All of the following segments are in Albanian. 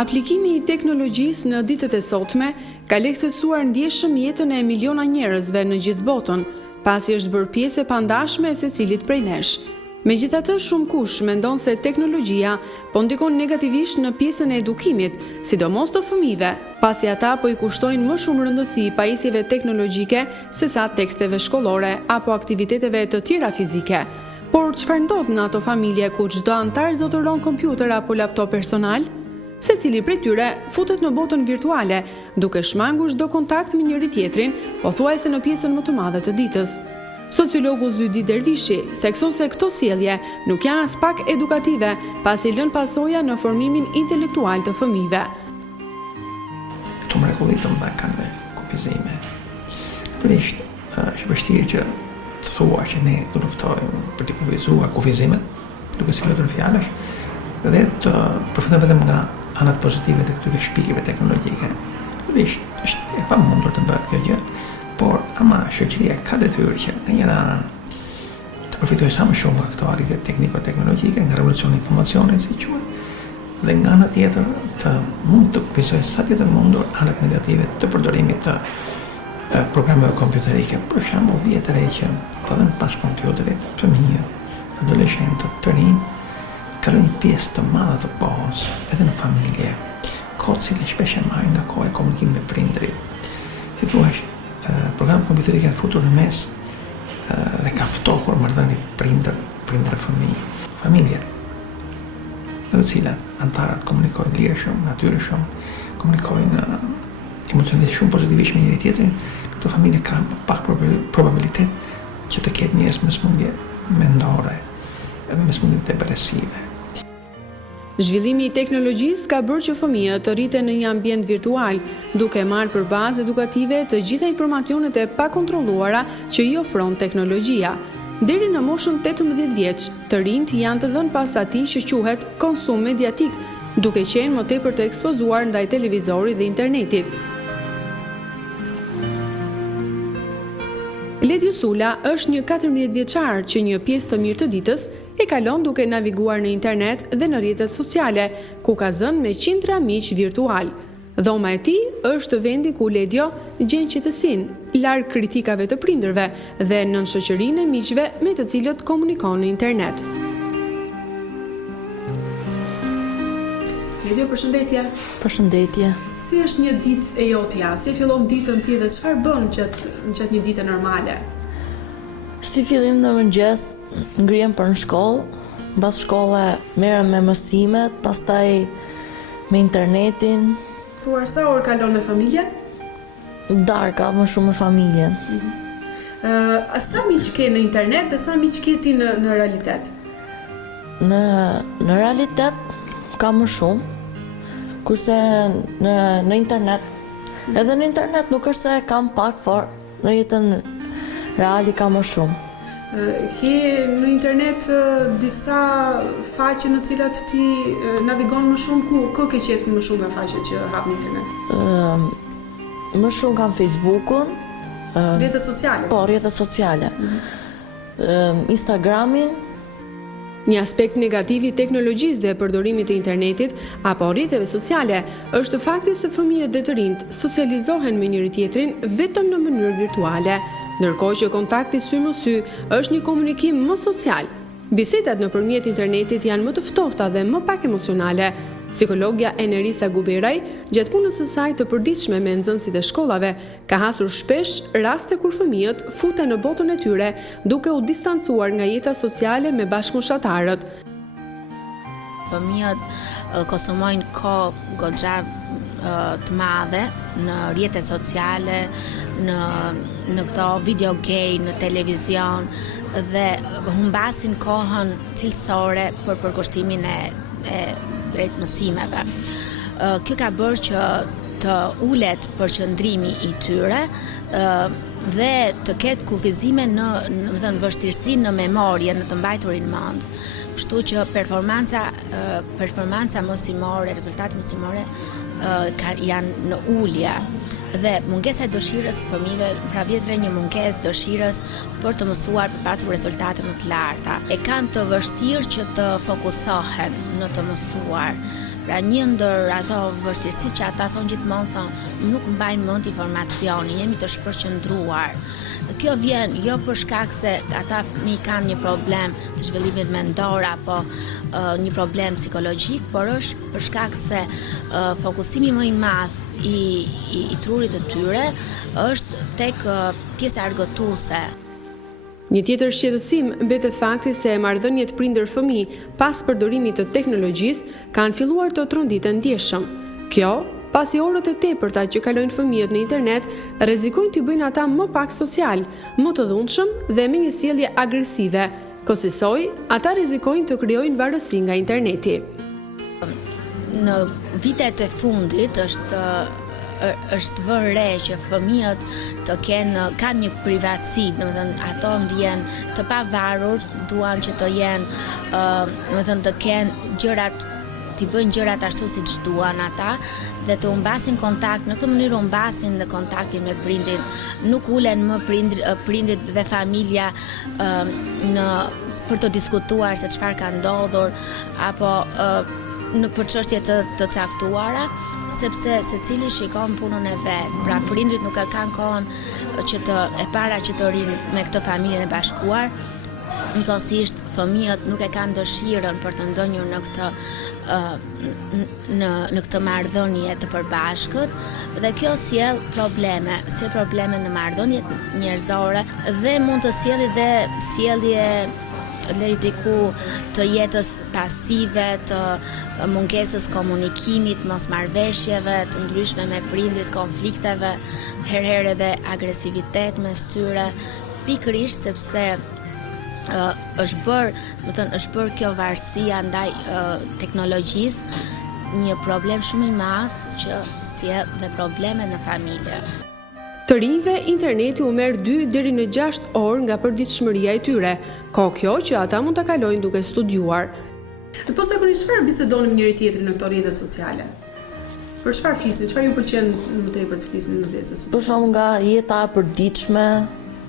Aplikimi i teknologjisë në ditët e sotme ka lehtësuar ndjeshëm jetën e miliona njerëzve në gjithë botën, pasi është bërë pjesë e pandashme e secilit prej nesh. Megjithatë, shumë kush mendon se teknologjia po ndikon negativisht në pjesën e edukimit, sidomos të fëmijëve, pasi ata po i kushtojnë më shumë rëndësi pajisjeve teknologjike sesa teksteve shkollore apo aktiviteteve të tjera fizike. Por çfarë ndodh në ato familje ku çdo antar zotëron kompjuter apo laptop personal? Secili prej tyre futet në botën virtuale, duke shmangur çdo kontakt me njëri tjetrin, pothuajse në pjesën më të madhe të ditës. Sociologu Zydi Dervishi thekson se këto sjellje nuk janë as pak edukative, pasi lën pasoja në formimin intelektual të fëmijëve. Këto mrekulli të mëdha kanë dhe kufizime. Natyrisht, është vështirë që të thua që ne do luftojmë për të kufizuar kufizimet, duke silluar fjalash, dhe të përfitojmë vetëm nga anët pozitive të këtyre shpikjeve teknologjike. Natyrisht, është e pamundur të bëhet kjo gjë, por ama shoqëria ka detyrë që nga njëra anë të përfitojë sa më shumë nga këto arritje tekniko-teknologjike, nga revolucioni i informacionit, si quhet, dhe nga ana tjetër të mund të kuptojë sa tjetër mundur anët negative të përdorimit të programeve kompjuterike. Për shembull, vjet e re që të dhënë pas kompjuterit, fëmijët, adoleshentët, të rinj, kalojnë një pjesë të madhe të kohës edhe në familje, kohë cilë shpesh e marrin nga koha e komunikimit me prindrit. Si thua, programet kompjuterike kanë futur në mes dhe ka ftohur marrëdhëniet prindër fëmijë. Familjet në të cilat antarët komunikojnë lirshëm, natyrshëm, komunikojnë emocionalisht shumë pozitivisht me njëri tjetrin, këto familje kanë pak probabilitet që të ketë njerëz me smundje mendore edhe me smundje depresive. Zhvillimi i teknologjisë ka bërë që fëmijët të rriten në një ambient virtual, duke marrë për bazë edukative të gjitha informacionet e pakontrolluara që i ofron teknologjia. Deri në moshën 18 vjeç, të rinjt janë të dhënë pas atij që quhet konsum mediatik, duke qenë më tepër të ekspozuar ndaj televizorit dhe internetit. Ledi Usula është një 14 vjeçar që një pjesë të mirë të ditës e kalon duke naviguar në internet dhe në rrjetet sociale, ku ka zënë me qindra miq virtual. Dhoma e tij është vendi ku Ledio gjen qetësinë, larg kritikave të prindërve dhe nën shoqërinë e miqve me të cilët komunikon në internet. Ledio, përshëndetje. Përshëndetje. Si është një ditë e jotja? Si fillon ditën ti dhe çfarë bën gjatë një dite normale? Si fillim në mëngjes, ngrihem për në shkollë, mbas shkolle merrem me mësimet, pastaj me internetin. Thuar sa orë kalon me familjen? Darka më shumë me familjen. Sa miq ke në internet dhe sa miq ke ti në realitet? Në realitet ka më shumë, kurse në internet, edhe në internet nuk është se kam pak, por në jetën reali ka më shumë. Ke në internet disa faqe në cilat ti navigon më shumë, ku ke qef më shumë nga faqet që hap në internet? Më shumë kam Facebookun. Rrjetet sociale? Po, rrjetet sociale. Instagramin. Një aspekt negativ i teknologjisë dhe përdorimit të internetit apo rrjeteve sociale është fakti se fëmijët dhe të rinjt socializohen me njëri tjetrin vetëm në mënyrë virtuale, ndërkohë që kontakti sy më sy është një komunikim më social. Bisedat nëpërmjet internetit janë më të ftohta dhe më pak emocionale. Psikologja Enerisa Guberaj, gjatë punës së saj të përditshme me nxënësit e shkollave, ka hasur shpesh raste kur fëmijët futen në botën e tyre duke u distancuar nga jeta sociale me bashkëmoshatarët. Fëmijët konsumojnë kohë goxha të madhe në rrjete sociale, në këto video game, në televizion dhe humbasin kohën cilësore për përkushtimin e drejt mësimeve. Kjo ka bërë që të ulet përqëndrimi i tyre dhe të ketë kufizime në vështirësi në memorje, në të mbajturin mend. Kështu që performanca mësimore, rezultati mësimore janë në ulje. Dhe mungesa e dëshirës fëmijëve, pra vjetre një mungesë dëshirës për të mësuar për pasur rezultate më të larta. E kanë të vështirë që të fokusohen në të mësuar. Pra një ndër ato vështirësi që ata thonë gjithmonë nuk mbajnë mend informacionin, jemi të shpërqendruar. Kjo vjen jo për shkak se ata fëmijë kanë një problem të zhvillimit mendor apo një problem psikologjik, por është për shkak se fokusimi më i madh i trurit të tyre është tek pjesa argëtuese. Një tjetër shqetësim mbetet fakti se marrëdhëniet prindër-fëmijë pas përdorimit të teknologjisë kanë filluar të tronditen ndjeshëm. Kjo, pasi orët e tepërta që kalojnë fëmijët në internet rrezikojnë t'i bëjnë ata më pak social, më të dhunshëm dhe me një sjellje agresive. Kësaj, ata rrezikojnë të krijojnë varësi nga interneti. Në vitet e fundit është vënë re që fëmijët të kanë një privatësi, domethënë ato ndjen të pavarur, duan që të jenë, domethënë të kenë gjërat, t'i bëjnë gjërat ashtu siç duan ata dhe të humbasin kontakt, në këtë mënyrë humbasin në kontaktin me prindin, nuk ulen më prindit dhe familja për të diskutuar se çfarë ka ndodhur apo në për çështje të caktuara, sepse secili shikon punën e vet. Pra prindrit nuk kanë kohën e para që të rinë me këtë familjen e bashkuar. Njëkohësisht fëmijët nuk e kanë dëshirën për të ndonjur në këtë marrëdhënie të përbashkët dhe kjo sjell probleme në marrëdhëniet njerëzore dhe mund të sjellë dhe sjellje deri diku të jetës pasive, të mungesës komunikimit, mosmarrveshjeve të ndryshme me prindrit, konflikteve, herëherë edhe agresivitet mes tyre, pikërisht sepse është bërë kjo varësia ndaj teknologjisë një problem shumë i madh që sjell dhe probleme në familje. Të rinjve, interneti u merr 2 deri në 6 orë nga përditshmëria e tyre, kohë kjo që ata mund ta kalojnë duke studiuar. Të posakonisht çfarë bisedoni me njëri tjetrin në këto rrjete sociale? Për çfarë flisni? Çfarë ju pëlqen më tepër të flisni në rrjetet sociale? Për shkak nga jeta e përditshme,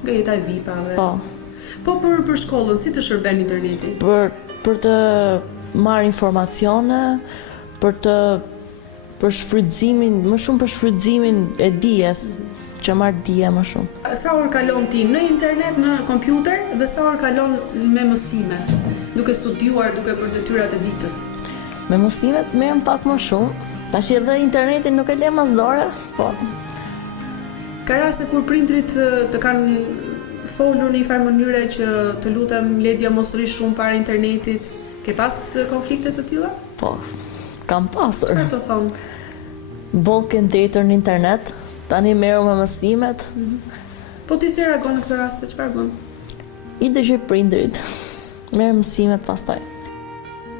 nga jeta e vipave. Po. Po për shkollën si të shërben interneti? Për të marrë informacione, për shfrytëzimin, më shumë për shfrytëzimin e dijes, që marrë dije më shumë. Sa orë kalon ti në internet, në kompjuter dhe sa orë kalon me mësimet, duke studiuar, duke bërë detyrat e ditës? Me mësimet merrem pak më shumë, tash edhe internetin nuk e lë as dore, po. Ka raste kur prindrit të kanë folur në një farë mënyre që të lutem ledja mos rri shumë para internetit. Ke pas konflikte të tilla? Po, kam pasur. Çfarë të thonë? Bollken tjetër në internet, tani merru me mësimet. Po ti si reagon në këtë raste, çfarë bën? I dëgjoj prindrit. Merr mësimet pastaj.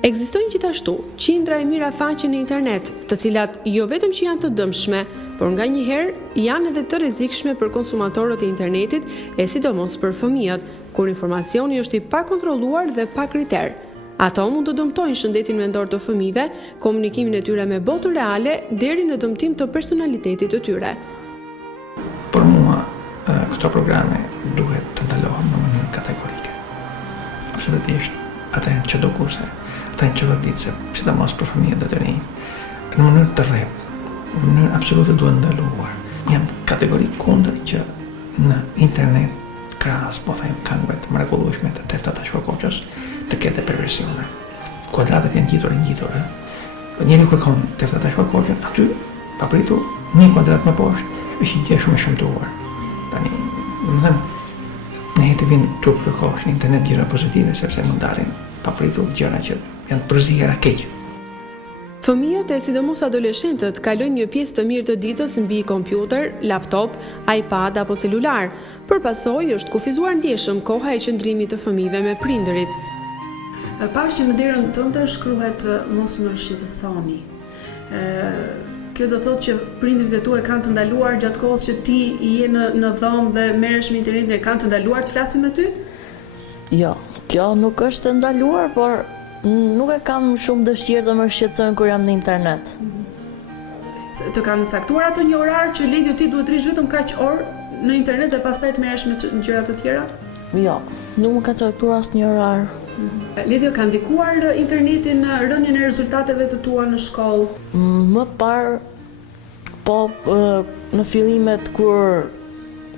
Ekzistojnë gjithashtu qindra e mira faqe në internet, të cilat jo vetëm që janë të dëmshme, por nganjëherë janë edhe të rrezikshme për konsumatorët e internetit e sidomos për fëmijët, kur informacioni është i pakontrolluar dhe pa kriter. Ato mund të dëmtojnë shëndetin mendor të fëmijëve, komunikimin e tyre me botën reale deri në dëmtim të personalitetit të tyre. Për mua, këto programe duhet të ndalohen në mënyrë kategorike. Absolutisht, ata janë çdo kurse, ata janë çroditse, sidomos për fëmijët dhe të rinj, në mënyrë të rreptë, në mënyrë absolute duhet ndaluar. Jam kategorik kundër që në internet krahas, po them, këngëve të mrekullueshme të Tefta Tashkokoqës, të ketë perversione. Kuadratet janë ngjitur. Njëri kërkon Tefta Tashkokoqën, aty papritur, një kuadrat më poshtë, është një gjë shumë e shëmtuar. Tani, ne jetë vinë të kërkosh në internet gjëra pozitive, sepse mund dalin papritur gjëra që janë përzijera keq. Fëmijët e sidomos adoleshentët kalojnë një pjesë të mirë të ditës mbi kompjuter, laptop, iPad apo celular. Për pasojë është kufizuar ndjeshëm koha e qëndrimit të fëmijëve me prindërit. Pash që në derën tënde shkruhet mos më shqetësoni. Kjo do thotë që prindrit e tu e kanë të ndaluar gjatë kohës që ti je në dhomë dhe merresh me internetin, e kanë të ndaluar të flasin me ty? Jo, kjo nuk është të ndaluar, por nuk e kam shumë dëshirë të më shqetësojnë kur jam në internet. Të kanë caktuar ato një orar që lejtë ti duhet rish vetëm kaq orë në internet dhe pastaj të merresh me gjëra të tjera? Jo, nuk më ka caktuar asnjë orar. Lidhja, ka ndikuar interneti në rënien e rezultateve të tua në shkollë? Më parë, po në fillimet kur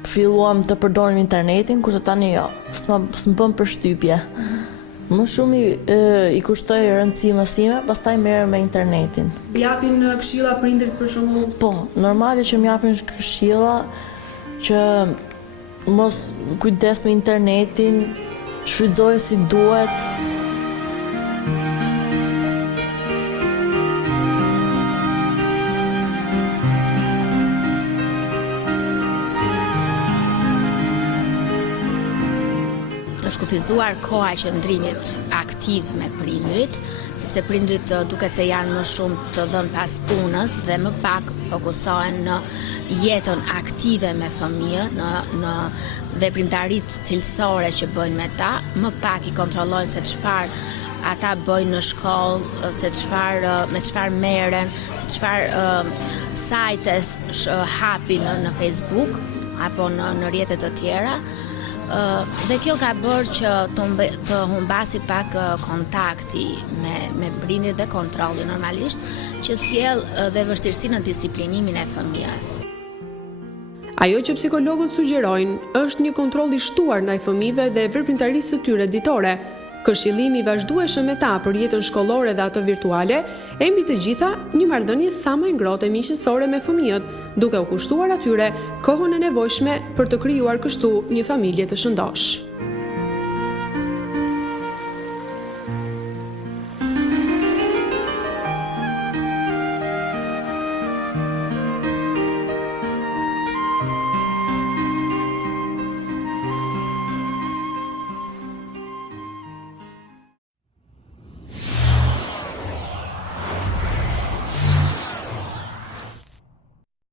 filluam të përdorim internetin, kurse tani jo, s'më bën përshtypje. Më shumë i kushtoj rëndësi mësime, pastaj merrem me internetin. Japin këshilla prindrit për shembull? Po, normale që më japin këshilla që mos kujdes me internetin, shfrytëzoj si duhet. Është kufizuar koha qëndrimit aktiv me prindrit, sepse prindrit duket se janë më shumë të dhënë pas punës dhe më pak fokusohen në jetën aktive me fëmijët, në veprimtaritë cilësore që bëjnë me ta, më pak i kontrollojnë se çfarë ata bëjnë në shkollë, se me çfarë merren, se çfarë sajtes hapin në Facebook apo në rrjetet të tjera. Dhe kjo ka bërë që të humbasi pak kontakti me prindit dhe kontrolli normalisht, që sjell dhe vështirësi në disiplinimin e fëmijës. Ajo që psikologët sugjerojnë është një kontroll i shtuar ndaj fëmijëve dhe veprimtarisë së tyre ditore, këshillimi i vazhdueshëm me ta për jetën shkollore dhe atë virtuale, e mbi të gjitha një marrëdhënie sa më ngrohtë e miqësore me fëmijët, duke u kushtuar atyre kohën e nevojshme për të krijuar kështu një familje të shëndosh.